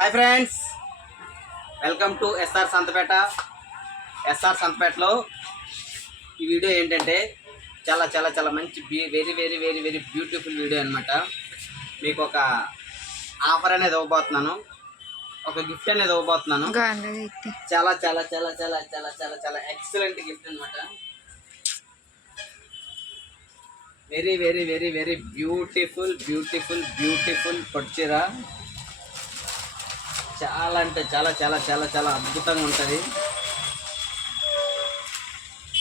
Hi friends, welcome to SR Santhapeta. SR సంతపేటలో ఈ video ఏంటంటే చాలా చాలా చాలా మంచి very very very very beautiful video అనమాట. మీకు ఒక ఆఫర్ అనేది ఇవ్వబోతున్నాను, ఒక గిఫ్ట్ అనేది ఇవ్వబోతున్నాను. చాలా చాలా చాలా చాలా చాలా చాలా చాలా ఎక్సలెంట్ గిఫ్ట్ అనమాట. Very very very very beautiful beautiful beautiful పట్టుచీర. చాలా అంటే చాలా చాలా చాలా చాలా అద్భుతంగా ఉంటుంది.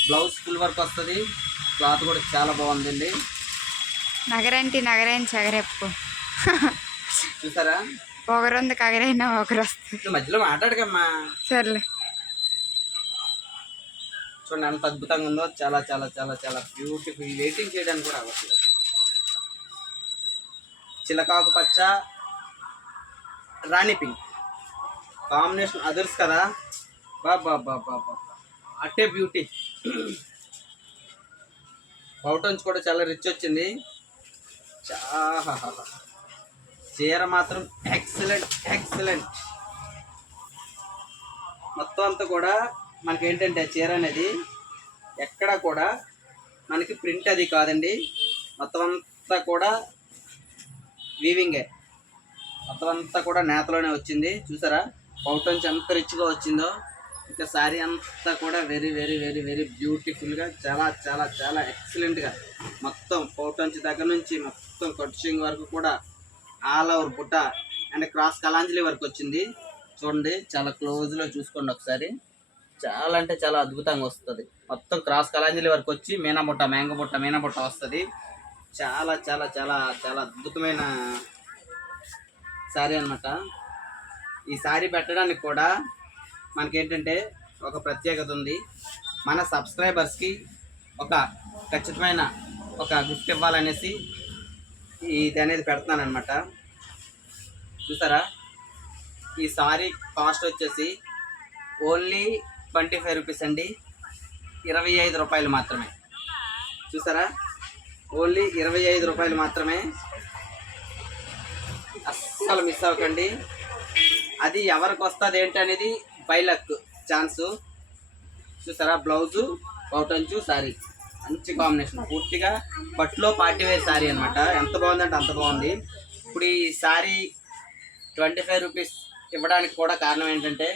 బ్లౌజ్ ఫుల్ వర్క్ వస్తుంది, క్లాత్ కూడా చాలా బాగుందండి. నగరంటి నగరైన చగరెప్పు చూసారా, ఒకరుంది కగరైనా ఒకరు వస్తుంది. మధ్యలో మాట్లాడకమ్మా. సర్లే, చూడండి ఎంత అద్భుతంగా ఉందో. చాలా చాలా చాలా చాలా బ్యూటిఫుల్. వెయిటింగ్ చేయడానికి కూడా అవ్వట్లేదు. చిలకాకు పచ్చ, రాణి పింక్ కాంబినేషన్ అదర్స్ కదా. బాబా బాబా బాబా అట్టే బ్యూటీ. పౌటన్స్ కూడా చాలా రిచ్ వచ్చింది. చీర మాత్రం ఎక్సలెంట్ ఎక్సలెంట్. మొత్తం అంతా కూడా మనకి ఏంటంటే చీర అనేది ఎక్కడ కూడా మనకి ప్రింట్ అది కాదండి. మొత్తం అంతా కూడా వీవింగే. మొత్తం అంతా కూడా నేతలోనే వచ్చింది. చూసారా పౌటన్స్ ఎంత రిచ్గా వచ్చిందో. ఇంకా శారీ అంతా కూడా వెరీ వెరీ వెరీ వెరీ బ్యూటిఫుల్గా చాలా చాలా చాలా ఎక్సలెంట్గా మొత్తం పౌటన్స్ దగ్గర నుంచి మొత్తం కట్చింగ్ వరకు కూడా ఆల్ ఓవర్ బుట్ట అండ్ క్రాస్ కలాంజలి వరకు వచ్చింది. చూడండి చాలా క్లోజ్లో చూసుకోండి ఒకసారి. చాలా అంటే చాలా అద్భుతంగా వస్తుంది. మొత్తం క్రాస్ కలాంజలి వరకు వచ్చి మీనా బుట్ట మీనా బుట్ట వస్తుంది. చాలా చాలా చాలా చాలా అద్భుతమైన శారీ అనమాట. ఈ శారీ పెట్టడానికి కూడా మనకేంటంటే ఒక ప్రత్యేకత ఉంది. మన సబ్స్క్రైబర్స్కి ఒక ఖచ్చితమైన ఒక గిఫ్ట్ ఇవ్వాలనేసి ఇది అనేది పెడుతున్నాను అనమాట. చూసారా, ఈ శారీ కాస్ట్ వచ్చేసి ఓన్లీ 25 రూపీస్ అండి. 25 రూపాయలు మాత్రమే. చూసారా, ఓన్లీ 25 రూపాయలు మాత్రమే. అస్సలు మిస్ అవ్వకండి. అది ఎవరికి వస్తుంది ఏంటి అనేది బై లక్ ఛాన్సు. చూసారా, బ్లౌజు పౌటంచు శారీ మంచి కాంబినేషన్. పూర్తిగా పట్టులో పార్టీ వేర్ శారీ అనమాట. ఎంత బాగుందంటే అంత బాగుంది. ఇప్పుడు ఈ శారీ 25 రూపీస్ ఇవ్వడానికి కూడా కారణం ఏంటంటే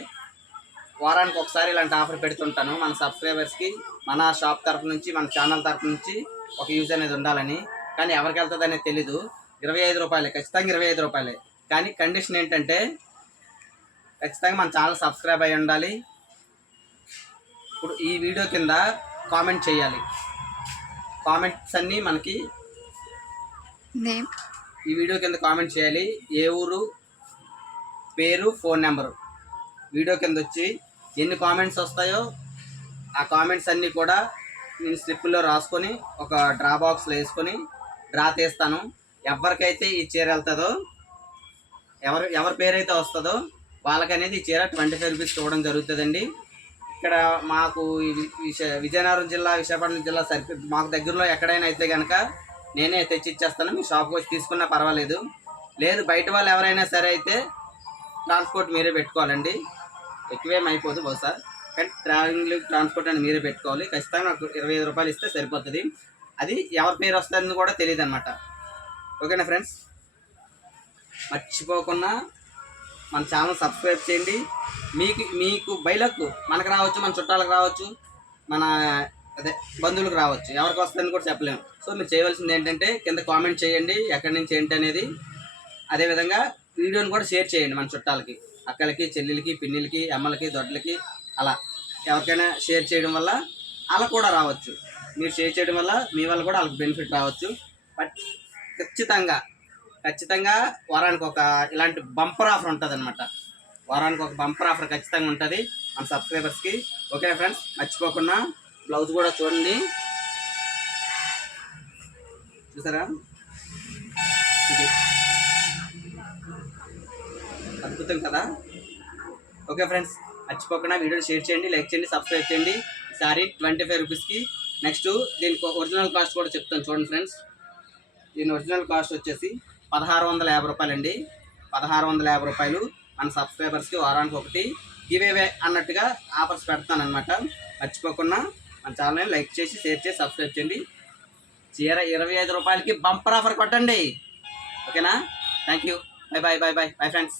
వారానికి ఒకసారి ఇలాంటి ఆఫర్ పెడుతుంటాను మన సబ్స్క్రైబర్స్కి. మన షాప్ తరఫు నుంచి, మన ఛానల్ తరఫు నుంచి ఒక యూజ్ అనేది ఉండాలని. కానీ ఎవరికి వెళ్తుంది అనేది తెలీదు. 25 రూపాయలే, ఖచ్చితంగా 25 రూపాయలే. కానీ కండిషన్ ఏంటంటే ఖచ్చితంగా మన ఛానల్ సబ్స్క్రైబ్ అయ్యి ఉండాలి. ఇప్పుడు ఈ వీడియో కింద కామెంట్ చేయాలి. కామెంట్స్ అన్నీ మనకి ఈ వీడియో కింద కామెంట్ చేయాలి. ఏ ఊరు, పేరు, ఫోన్ నెంబరు వీడియో కింద వచ్చి ఎన్ని కామెంట్స్ వస్తాయో ఆ కామెంట్స్ అన్నీ కూడా నేను స్లిప్పుల్లో రాసుకొని ఒక డ్రా బాక్స్లో వేసుకొని డ్రా తీస్తాను. ఎవరికైతే ఈ చీర వెళ్తుందో, ఎవరి పేరైతే వస్తుందో వాళ్ళకనేది ఈ చీర 25 రూపీస్కి ఇవ్వడం జరుగుతుందండి. ఇక్కడ మాకు విజయనగరం జిల్లా, విశాఖపట్నం జిల్లా మాకు దగ్గరలో ఎక్కడైనా అయితే కనుక నేనే తెచ్చి ఇచ్చేస్తాను. మీ షాప్కి వచ్చి తీసుకున్నా పర్వాలేదు. లేదు బయట వాళ్ళు ఎవరైనా సరే అయితే ట్రాన్స్పోర్ట్ మీరే పెట్టుకోవాలండి. ఎక్కువేం అయిపోదు బహుశా, కానీ ట్రావెలింగ్ ట్రాన్స్పోర్ట్ అని మీరే పెట్టుకోవాలి. ఖచ్చితంగా నాకు 25 రూపాయలు ఇస్తే సరిపోతుంది. అది ఎవరి పేరు వస్తుందని కూడా తెలియదు అనమాట. ఓకేనా ఫ్రెండ్స్, మర్చిపోకుండా మన ఛానల్ సబ్స్క్రైబ్ చేయండి. మీకు బయలకు మనకు రావచ్చు, మన చుట్టాలకు రావచ్చు, మన బంధువులకు రావచ్చు. ఎవరికి వస్తుందని కూడా చెప్పలేము. సో మీరు చేయవలసింది ఏంటంటే కింద కామెంట్ చేయండి ఎక్కడి నుంచి ఏంటి అనేది. అదేవిధంగా వీడియోని కూడా షేర్ చేయండి మన చుట్టాలకి, అక్కలకి, చెల్లెలకి, పిన్నిలకి, అమ్మలకి, దొడ్లకి. అలా ఎవరికైనా షేర్ చేయడం వల్ల అలా కూడా రావచ్చు. మీరు షేర్ చేయడం వల్ల మీ వల్ల కూడా వాళ్ళకి బెనిఫిట్ రావచ్చు. బట్ ఖచ్చితంగా వారానికి ఒక ఇలాంటి బంపర్ ఆఫర్ ఉంటుంది అనమాట. వారానికి ఒక బంపర్ ఆఫర్ ఖచ్చితంగా ఉంటుంది మన సబ్స్క్రైబర్స్కి. ఓకే ఫ్రెండ్స్, మర్చిపోకుండా బ్లౌజ్ కూడా చూడండి. చూసారా, ఇది అద్భుతం కదా. ఓకే ఫ్రెండ్స్, మర్చిపోకుండా వీడియోని షేర్ చేయండి, లైక్ చేయండి, సబ్స్క్రైబ్ చేయండి. సారీ 25 రూపీస్కి. నెక్స్ట్ దీనికి ఒరిజినల్ కాస్ట్ కూడా చెప్తాను చూడండి ఫ్రెండ్స్. దీని ఒరిజినల్ కాస్ట్ వచ్చేసి 1650 రూపాయలు అండి. 1650 రూపాయలు. మన సబ్స్క్రైబర్స్కి వారానికి ఒకటి గివేవే అన్నట్టుగా ఆఫర్స్ పెడతాను అనమాట. మర్చిపోకుండా మన ఛానల్ని లైక్ చేసి షేర్ చేసి సబ్స్క్రైబ్ చేయండి. చీర 25 రూపాయలకి బంపర్ ఆఫర్ కొట్టండి. ఓకేనా? Thank you. Bye friends.